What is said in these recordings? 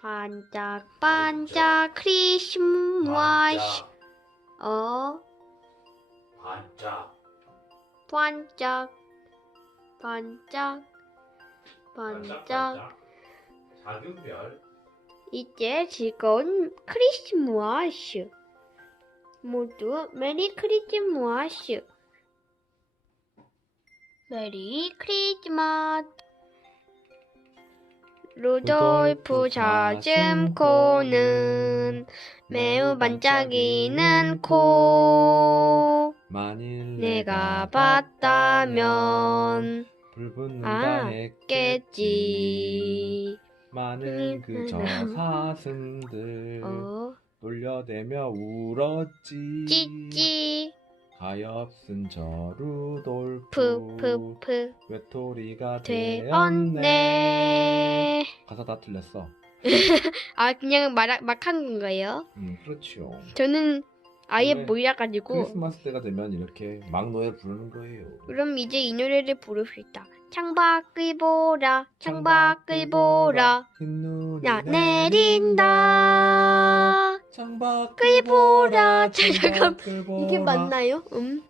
반짝 반짝 크리스마스. 어? 반짝 반짝. 반짝 반짝. 작은 별. 이제 즐거운 크리스마스. 모두 메리 크리스마스. 메리 크리스마스 루돌프 젖은 코는 매우 반짝이는 코 만일 내가 봤다면 불붙는다 아, 했겠지 겠지. 많은 그저 사슴들 어? 놀려대며 울었지. 찌찌 가엾은 저 루돌프. 푸푸푸. 외톨이가 되었네. 가사 다 틀렸어. 아 그냥 말, 막한 건가요? 음 그렇죠. 저는 아예 몰라가지고. 크리스마스 때가 되면 이렇게 막 노래 부르는 거예요. 그럼 이제 이 노래를 부릅시다. 창밖을 보라 창밖을 보라. 흰눈이 야 내린다 창밖을 보라. 잠깐, 이게 맞나요? 음.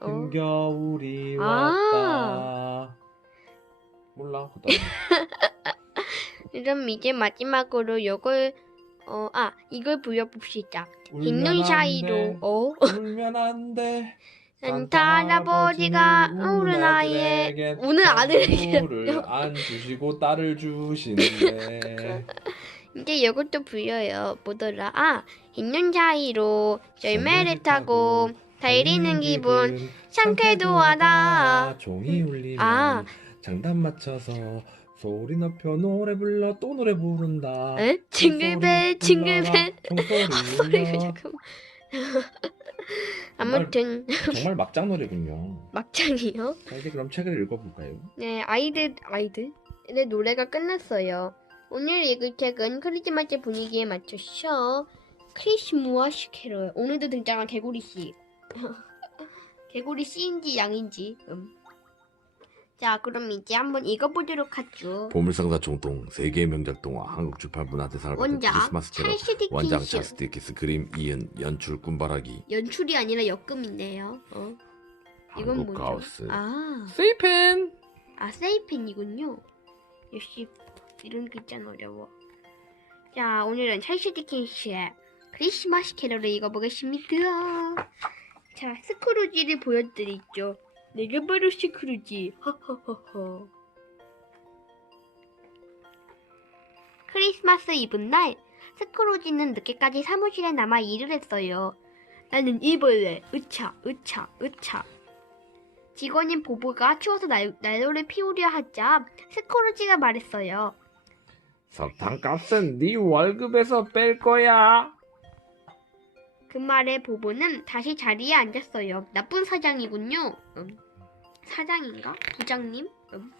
어. 한겨울이 아. 왔다 몰라 그럼 이제 마지막으로 요걸 어 아 이걸 불러봅시다 흰눈 사이로 어 울면 안돼 산타 할아버지가 우는 아이의 우는 아들에게 선물을 안 주시고 딸을 주시는데 이제 이것도 불려요. 뭐더라? 아, 흰눈 사이로 열매를 타고 달리는 기분 상쾌도 하다. 종이 울리면 아. 장단 맞춰서 소리 높여 노래 불러 또 노래 부른다 에? 징글벨, 징글벨. 종소리 소리가 잠깐만. 아무튼 정말 막장 노래군요 막장이요. 자 이제 그럼 책을 읽어볼까요? 네, 아이들 아이들의 노래가 끝났어요. 오늘 읽을 책은 크리스마스 분위기에 맞춰서 크리스마스 캐롤. 오늘도 등장한 개구리 씨. 개구리 씨인지 양인지. 음. 자, 그럼 이제 한번 읽어보도록 하죠. 보물상자 총동 세계의 명작 동화 한국 출판 문화대상을 받은 원작 크리스마스 찰스 원작 디킨스. 찰스 디키스 그림 이은 연출 꿈바라기 연출이 아니라 역금인데요. 어. 이건 한국 뭐죠? 가우스 아, 세이펜 아 세이펜이군요. 역시 이런 글자는 어려워. 자, 오늘은 찰스 디킨스의 크리스마스 캐럴을 읽어보겠습니다. 자, 스크루지를 보여드리죠. 내가 바로 스크루지. 허허허허. 크리스마스 이브날 스크루지는 늦게까지 사무실에 남아 일을 했어요. 나는 입을래. 으차, 으차, 으차. 직원인 보브가 추워서 날, 난로를 피우려 하자 스크루지가 말했어요. 석탄값은 네 월급에서 뺄 거야 그 말에 보보는 다시 자리에 앉았어요. 나쁜 사장이군요. 음. 사장인가? 부장님? 음.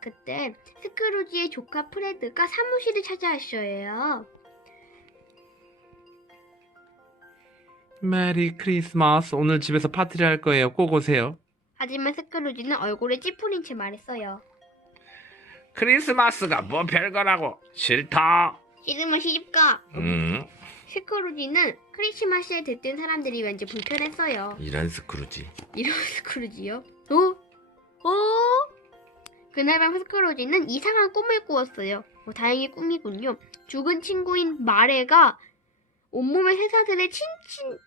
그때 스크루지의 조카 프레드가 사무실을 찾아왔어요. 메리 크리스마스 오늘 집에서 파티를 할 거예요 꼭 오세요 하지만 스크루지는 얼굴에 찌푸린 채 말했어요. 크리스마스가 뭐 별거라고 싫다 싫으면 시집가. 음 스크루지는 크리스마스에 들뜬 사람들이 왠지 불편했어요. 이런 스크루지 이런 스크루지요? 어? 어? 그날 밤 스크루지는 이상한 꿈을 꾸었어요. 어, 다행히 꿈이군요. 죽은 친구인 마레가 온몸에 새사슬에 칭칭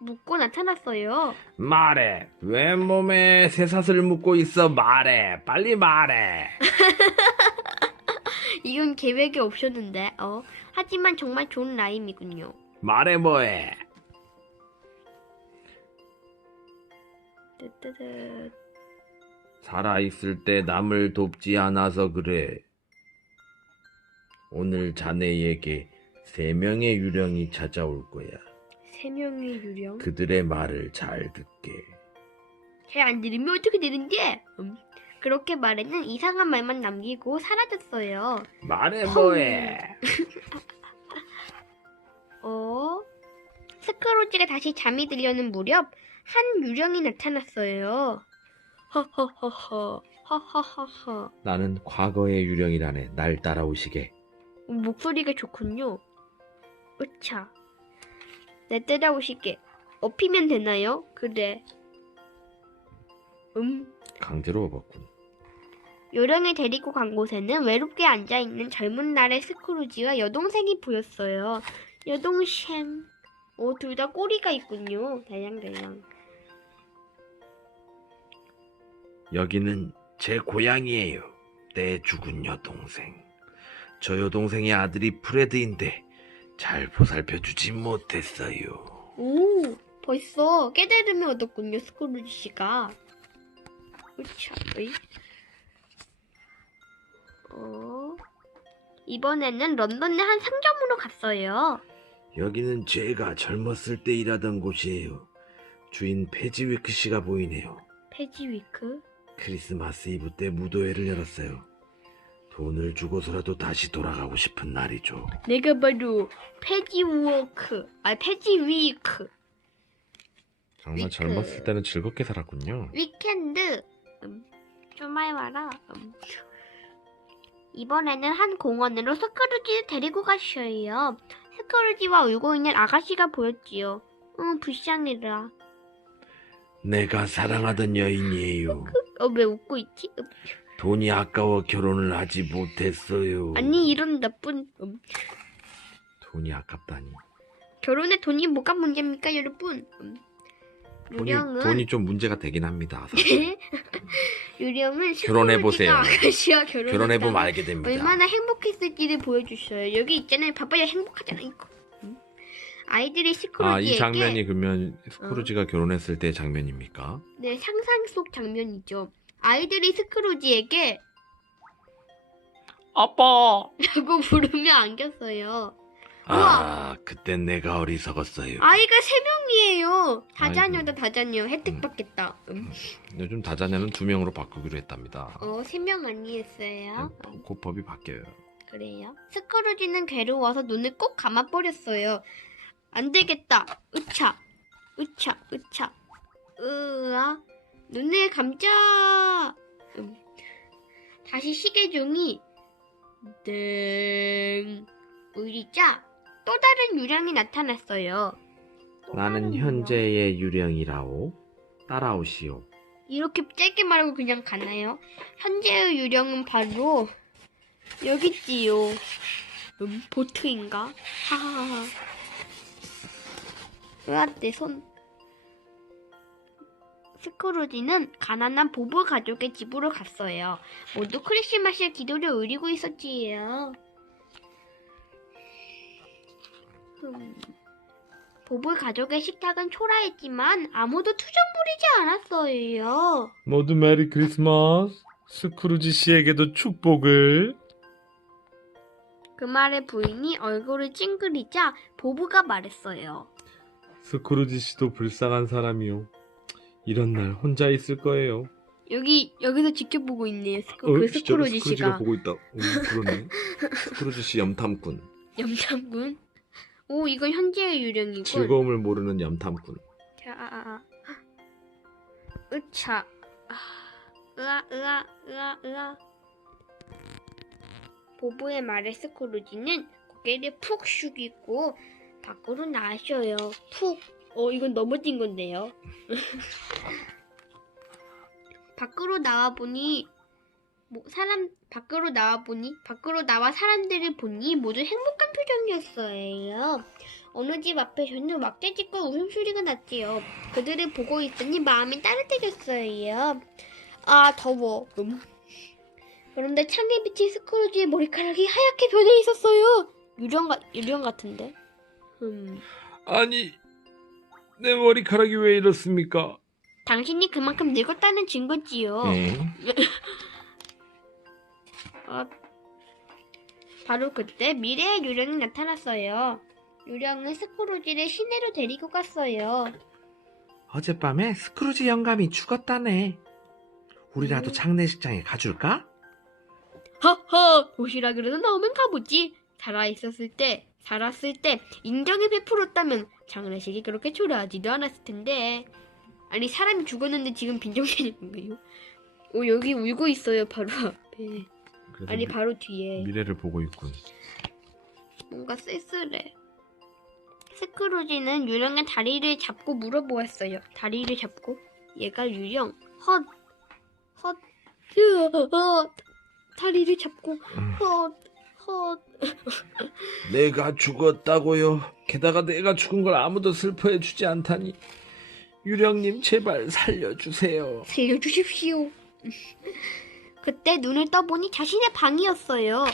묶고 나타났어요. 말해 왜 몸에 새사슬 묶고 있어 말해 빨리 말해 이건 계획에 없었는데, 어. 하지만 정말 좋은 라임이군요. 말해 뭐해 뜨뜨뜨. 살아있을 때 남을 돕지 않아서 그래. 오늘 자네에게 세 명의 유령이 찾아올 거야. 세 명의 유령? 그들의 말을 잘 듣게. 잘 안 들으면 어떻게 되는데? 음. 그렇게 말에는 이상한 말만 남기고 사라졌어요. 말해 뭐해. 어? 스크로지가 다시 잠이 들려는 무렵 한 유령이 나타났어요. 허허허허 허허허허 나는 과거의 유령이라네. 날 따라오시게. 목소리가 좋군요. 으차. 내 따라오실게. 업히면 되나요? 그래. 음. 강제로 업었군. 요령을 데리고 간 곳에는 외롭게 앉아 있는 젊은 날의 스크루지와 여동생이 보였어요. 여동생. 오, 둘 다 꼬리가 있군요. 달랑달랑. 여기는 제 고향이에요. 내 죽은 여동생. 저 여동생의 아들이 프레드인데 잘 보살펴 주지 못했어요. 오, 벌써 깨달음을 얻었군요, 스크루지 씨가. 으차, 으이. 어, 이번에는 런던의 한 상점으로 갔어요. 여기는 제가 젊었을 때 일하던 곳이에요. 주인 페지위크 씨가 보이네요. 페지위크. 크리스마스 이브 때 무도회를 열었어요. 돈을 주고서라도 다시 돌아가고 싶은 날이죠. 내가 바로 페지워크, 아 페지위크. 정말 위크. 젊었을 때는 즐겁게 살았군요. 위켄드. 음, 좀만 와라. 음. 이번에는 한 공원으로 스크루지를 데리고 가셔요. 스크루지와 울고 있는 아가씨가 보였지요. 응, 불쌍해라. 내가 사랑하던 여인이에요. 어, 왜 웃고 있지? 음, 돈이 아까워 결혼을 하지 못했어요. 아니, 이런 나쁜. 음, 돈이 아깝다니. 결혼에 돈이 뭐가 문제입니까, 여러분? 음. 돈이, 유령은 돈이 좀 문제가 되긴 합니다. 사실. 유령은 결혼해보세요. 아가씨와 결혼했다가 결혼해보면 알게 됩니다. 얼마나 행복했을지를 보여주셔요. 여기 있잖아요. 봐봐요. 행복하잖아, 이거. 응? 아이들이 스크루지에게 아, 이 장면이 그러면 스크루지가 결혼했을 때 장면입니까? 네, 상상 속 장면이죠. 아이들이 스크루지에게 아빠! 라고 부르며 안겼어요. 아, 그땐 내가 어리석었어요. 아이가 세 명이에요. 다자녀다. 다자녀. 혜택 음. 받겠다. 음. 요즘 다자녀는 두 명으로 바꾸기로 했답니다. 어, 세 명 아니었어요? 네, 곧 법이 바뀌어요. 그래요? 스크루지는 괴로워서 눈을 꼭 감아버렸어요. 안 되겠다. 으차, 으차, 으차. 으아, 눈을 감자. 음. 다시 시계종이 땡 울리자 또 다른 유령이 나타났어요. 또 나는 다른 현재의 유령이라오. 따라오시오. 이렇게 짧게 말하고 그냥 가나요? 현재의 유령은 바로 여기 있지요. 음, 보트인가? 하하하. 으아, 내 손. 스크루지는 가난한 보브 가족의 집으로 갔어요. 모두 크리스마스 기도를 의리고 있었지요. 음, 보브 가족의 식탁은 초라했지만 아무도 투정 부리지 않았어요. 모두 메리 크리스마스. 스크루지 씨에게도 축복을. 그 말에 부인이 얼굴을 찡그리자 보브가 말했어요. 스크루지 씨도 불쌍한 사람이요. 이런 날 혼자 있을 거예요. 여기 여기서 직접 보고 있네요. 스크, 어, 그 스크루지 씨가 보고 있다. 음, 그러네. 스크루지 씨 염탐꾼. 염탐군. 오 이건 현재의 유령이고. 즐거움을 모르는 염탐꾼. 자, 아, 아, 아. 으차. 아, 으아, 으아, 으아, 으아. 보보의 말에 스크루지는 고개를 푹 숙이고 밖으로 나셔요. 푹. 어, 이건 넘어진 건데요. 밖으로 나와 보니 뭐, 사람 밖으로 나와 보니 밖으로 나와 사람들을 보니 모두 행복한 표정이었어요. 어느 집 앞에서는 막대짓과 웃음소리가 났지요. 그들을 보고 있으니 마음이 따뜻해졌어요. 아 더워. 음. 그런데 창에 비친 스크루지의 머리카락이 하얗게 변해 있었어요. 유령 같 유령 같은데. 음. 아니, 내 머리카락이 왜 이렇습니까? 당신이 그만큼 늙었다는 증거지요. 네. 어, 바로 그때 미래의 유령이 나타났어요. 유령은 스크루지를 시내로 데리고 갔어요. 어젯밤에 스크루지 영감이 죽었다네. 우리라도 음. 장례식장에 가줄까? 허허 도시락으로는 나오면 가보지 살아 있었을 때 살았을 때 인정을 베풀었다면 장례식이 그렇게 초라하지도 않았을 텐데. 아니 사람이 죽었는데 지금 건가요? 오 여기 울고 있어요 바로 앞에. 아니 바로 뒤에. 미래를 보고 있군. 뭔가 쓸쓸해. 스크루지는 유령의 다리를 잡고 물어보았어요. 다리를 잡고? 얘가 유령. 헛. 헛, 으, 어, 다리를 잡고. 헛 헛. 내가 죽었다고요. 게다가 내가 죽은 걸 아무도 슬퍼해 주지 않다니. 유령님 제발 살려주세요. 살려주십시오. 그때 눈을 떠보니 자신의 방이었어요.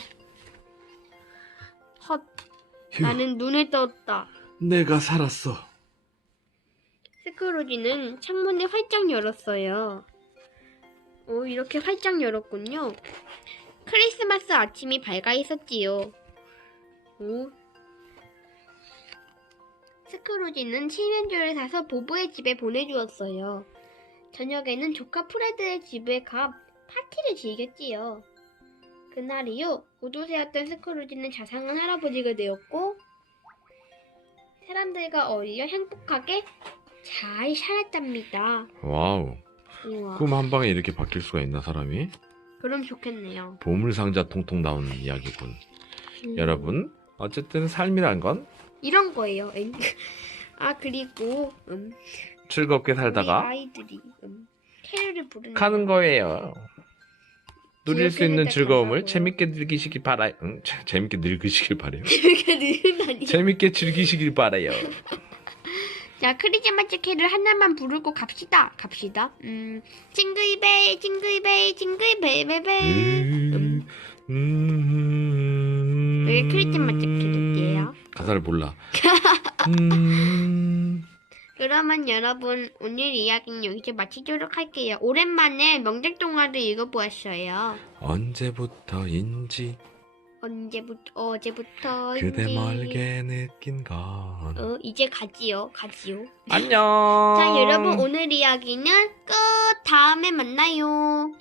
헛, 휴, 나는 눈을 떴다. 내가 살았어. 스크루지는 창문을 활짝 열었어요. 오, 이렇게 활짝 열었군요. 크리스마스 아침이 밝아 있었지요. 오. 스크루지는 칠면조를 사서 보브의 집에 보내주었어요. 저녁에는 조카 프레드의 집에 가 파티를 즐겼지요. 그날 이후 고도새였던 스크루지는 자상한 할아버지가 되었고 사람들과 어울려 행복하게 잘 살았답니다. 와우. 우와. 꿈 한 방에 이렇게 바뀔 수가 있나 사람이? 그럼 좋겠네요. 보물상자 통통 나오는 이야기군. 음, 여러분, 어쨌든 삶이란 건 이런 거예요. 엥. 아 그리고 음, 즐겁게 살다가 아이들이 음, 캐롤을 부르는 가는 거예요. 누릴 수 있는 즐거움을 간다고요. 재밌게 즐기시길 바라요. 응, 재- 재밌게 늙으시길 바래요. 이렇게 늘다니. 재밌게 즐기시길 바래요. 자 크리스마스 캐롤 하나만 부르고 갑시다. 갑시다. 음 징글벨 징글벨 징글벨벨벨. 음, 음... 왜 크리스마스 캐롤이에요? 가사를 몰라. 음... 그러면 여러분 오늘 이야기는 여기서 마치도록 할게요. 오랜만에 명작 동화를 읽어보았어요. 언제부터인지 언제부터 어제부터 그대 멀게 느낀 건 어 이제 가지요 가지요. 안녕. 자 여러분 오늘 이야기는 끝 다음에 만나요.